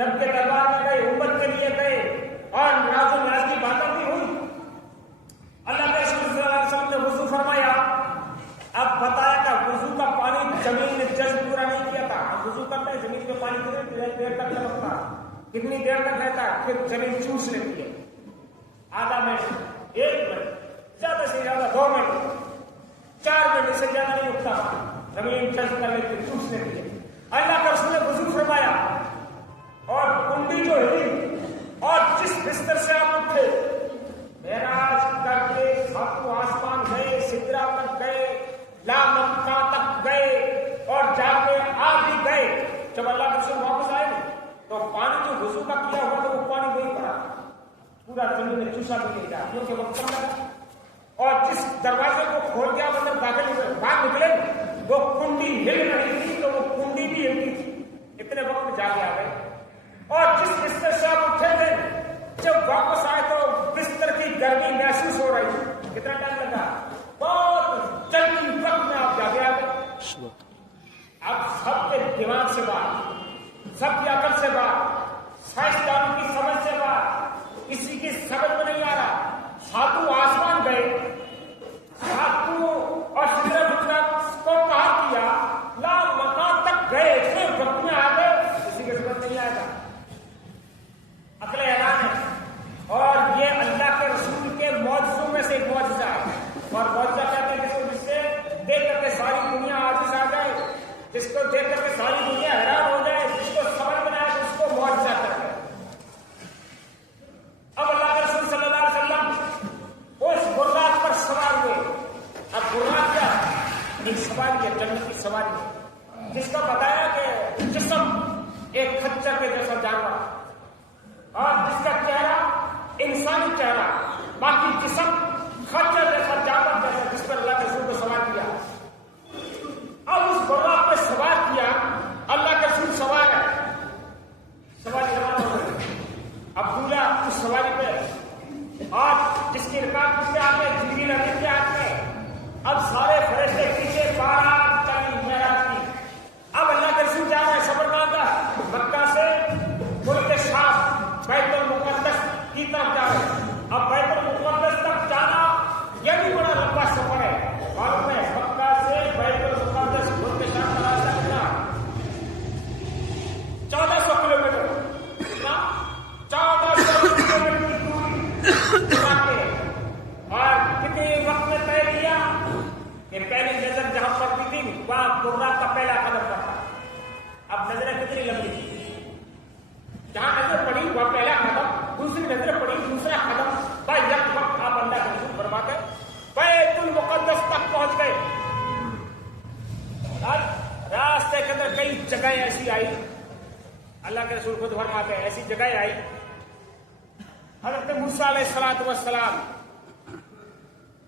رب کے دربار میں گئے، امت کے لیے گئے اور ناز و نیاز کی باتیں بھی ہوئی۔ اللہ کے رسول صلی اللہ علیہ وسلم نے وضو فرمایا، اب بتایا کہ وضو کا پانی زمین نے جذب پورا نہیں کیا تھا۔ ہم وضو کرتے ہیں، زمین میں پانی کتنی دیر تک لگتا، کتنی دیر تک رہتا ہے، پھر زمین چوس لیتی ہے، آدھا منٹ، 1 منٹ، زیادہ سے زیادہ 2 منٹ، 4 منٹ سے زیادہ نہیں اٹھتا، زمین جذب کر لیتی ہے، چوس لیتی ہے۔ اللہ کے رسول نے وضو فرمایا اور کنڈی جو ہلی اور جس بستر سے آپ اٹھے، معراج کر کے ساتوں آسمان گئے، سدرا تک گئے، لامکہ تک گئے اور جا کے آ بھی گئے۔ جب اللہ کے رسول واپس آئے تو پانی جو وضو کا کیا ہوا تو وہ پانی وہی پڑا، پورا زمین میں چوسا بھی نہیں رہا کیونکہ وقت کم لگا۔ اور جس دروازے کو کھول کے آپ اندر داخل ہوئے، باہر نکلے، وہ کنڈی ہل رہی تھی تو وہ کنڈی بھی ہلتی تھی، اتنے وقت میں جا کے آ گئے۔ اور جس بستر سے آپ اٹھے تھے، جب واپس آئے تو بستر کی گرمی محسوس ہو رہی تھی۔ کتنا ٹائم لگا؟ بہت جلدی وقت میں آپ جا کے آ گئے۔ اب سب کے دماغ سے بات، سب کی عقل سے بات، سائنسدانوں کی سمجھ سے بات، کسی کی سمجھ میں نہیں آ رہا۔ ساتوں آسمان گئے، ساتوں اور سدرا کو پار کیا، لا مکان تک گئے، اتنے وقت میں آ گئے، کسی کی سمجھ نہیں آئے گا۔ عقل حیران ہے۔ اور یہ اللہ کے رسول کے معجزوں میں سے ایک معجزہ ہے، اور معجزہ کہتے ہیں جس سے دیکھ کر کے ساری دنیا عاجز آ جائے، جس کو دیکھ کر کے ساری دنیا حیران ہو جائے، جس کو سمجھ میں آئے اس کو معجزہ کہتے ہیں۔ اب اللہ کے رسول صلی اللہ علیہ وسلم اس براق پر سوار ہوئے۔ اب براق کیا؟ ایک سواری ہے، جنت کی سواری ہے، جس کا بتایا کہ جسم ایک خچر کے جیسا جانور اور جس کا چہرہ انسانی چہرہ، باقی جسم خچر جیسا جانور جیسا، جس پر اللہ کے رسول کو سوار کیا۔ اب اس براق پہ سوار کیا، اللہ کے رسول سوار ہے، سواری روانہ ہو گئی۔ اب بولا اس سواری پہ، اور جس کی رکاب اس کے ہاتھ میں، جبریل امین کے ہاتھ میں، اب سارے فرشتے پیچھے بارات چلی معراج کی۔ اب اللہ کے رسول جا رہے ہیں سفر کا، مکہ سے ملک شام بیت المقدس کی طرف جا رہے ہیں۔ اب بیت المقدس تک جانا یہ بھی بڑا لمبا سفر ہے، اور میں مکہ سے بیت المقدس ملک شام کا راستہ کتنا؟ 1400 کلومیٹر، 1400 کلومیٹر کی دوری اور کتنے وقت میں طے کیا کہ پہلی نظر جہاں پڑتی تھی وہاں براق کا پہلا قدم پڑتا۔ اب نظریں کتنی لمبی تھی، جہاں نظر پڑی وہاں پہلا قدم، دوسری نظر پڑی دوسرا قدم، بھائی یک وقت آپ اللہ کے رسول فرما کر بیت المقدس تک پہنچ گئے۔ راستے کے اندر کئی جگہیں ایسی آئی، اللہ کے رسول خود فرماتے ہیں ایسی جگہیں آئی، حضرت موسیٰ علیہ السلام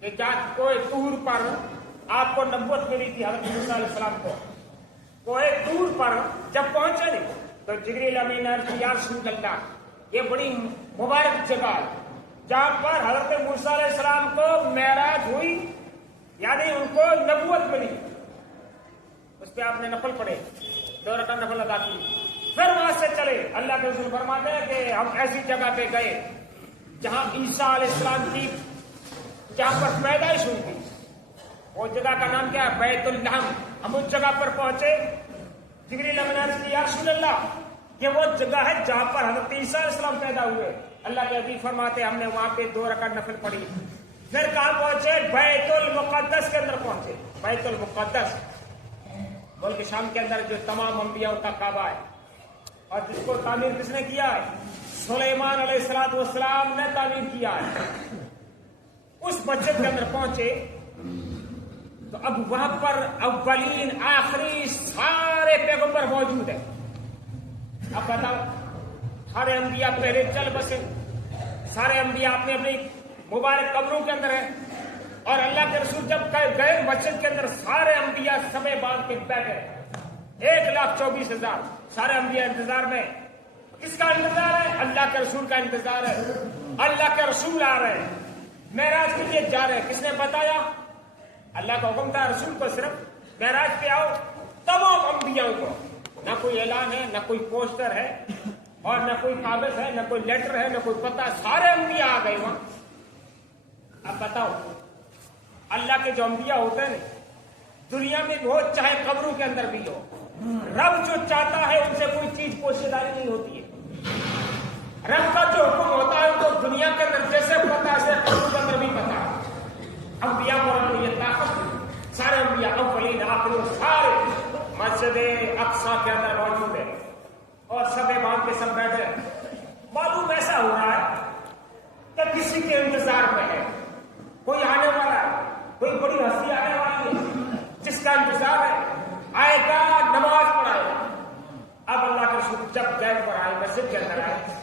کہ جہاں کوئی طور پر آپ کو نبوت ملی تھی، حضرت موسیٰ علیہ السلام کو کوئی طور پر جب پہنچے نہیں تو جبریل امین عرض یا رسول اللہ، یہ بڑی مبارک جگہ ہے جہاں پر حضرت موسیٰ علیہ السلام کو معراج ہوئی، یعنی ان کو نبوت ملی۔ اس پہ آپ نے نفل پڑھے، 2 رکعت نفل ادا کی، پھر وہاں سے چلے۔ اللہ کے رسول فرماتے ہیں کہ ہم ایسی جگہ پہ گئے جہاں عیسیٰ علیہ السلام کی جہاں پر پیدائش ہوئی تھی، وہ جگہ کا نام کیا ہے؟ بیت اللحم۔ ہم اس جگہ پر پہنچے، جبریل امین عرض کی یا رسول اللہ، یہ وہ جگہ ہے جہاں پر حضرت عیسیٰ علیہ السلام پیدا ہوئے۔ اللہ کے حبیب فرماتے ہم نے وہاں پہ 2 رکعت نفل پڑھی، پھر کہاں پہنچے؟ بیت المقدس کے اندر پہنچے۔ بیت المقدس ملک شام کے اندر جو تمام انبیاء کا کعبہ ہے، اور جس کو تعمیر کس نے کیا ہے؟ سلیمان علیہ السلام نے تعمیر کیا ہے۔ اس مسجد کے اندر پہنچے تو اب وہاں پر اولین آخری سارے پیغمبر موجود ہیں۔ اب بتاؤ، سارے انبیاء پہلے چل بسے، سارے انبیاء اپنی اپنی مبارک قبروں کے اندر ہیں، اور اللہ کے رسول جب گئے مسجد کے اندر سارے انبیاء سبے باندھ کے بیٹھے، 1,24,000 سارے انبیاء انتظار میں۔ کس کا انتظار ہے؟ اللہ کے رسول کا انتظار ہے۔ اللہ کے رسول آ رہے ہیں، معراج کے لیے جا رہے ہیں۔ کس نے بتایا؟ اللہ کا حکم تھا رسول کو صرف معراج پہ آؤ، تمام انبیاء کو، نہ کوئی اعلان ہے، نہ کوئی پوسٹر ہے، اور نہ کوئی کاغذ ہے، نہ کوئی لیٹر ہے، نہ کوئی پتہ، سارے انبیاء آ گئے وہاں. اب بتاؤ، اللہ کے جو انبیاء ہوتے ہیں دنیا میں ہو چاہے قبروں کے اندر بھی ہو، رب جو چاہتا ہے ان سے کوئی چیز پوشیداری نہیں ہوتی ہے. رب کا جو حکم ہوتا ہے تو دنیا کے اندر جیسے پتا ہے قبروں کے اندر بھی پتا ہے. انبیاء پر یہ طاقت، سارے انبیاء اولین آخرین سارے مسجد اقصی کے اندر موجود ہے اور سب باندھ کے سب بیٹھے. معلوم ایسا ہو رہا ہے کہ کسی کے انتظار میں ہے، کوئی آنے والا ہے، کوئی بڑی ہستی آنے والی ہے جس کا انتظار ہے، آئے گا نماز پڑھائے گا. اب اللہ کے رسول جب گئے پر آئے، مسجد کے اندر آئے،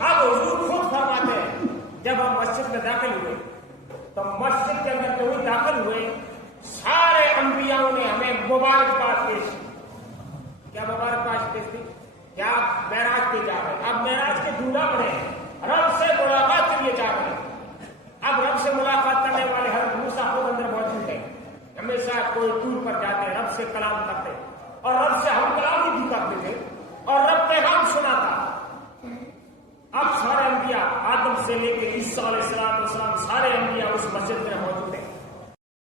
اب حضور خود فرماتے ہیں جب ہم مسجد میں داخل ہوئے تو مسجد کے اندر جو داخل ہوئے سارے انبیاء نے ہمیں مبارکباد پیش کی. کیا مبارکباد پیش کی؟ کیا معراج پہ جا رہے ہیں، اب معراج کے دھولا بڑے رب سے ملاقات کے لیے جا رہے ہیں. اب رب سے ملاقات کرنے والے ہر موسیٰ خود اندر موجود ہے. ہمیشہ کوئی ٹور پر جاتے رب سے کلام کرتے اور رب سے ہم کلام بھی کرتے تھے اور رب پیغام سنا تھا. اب سارے انبیاء آدم سے لے کے عیسیٰ علیہ السلام سارے انبیاء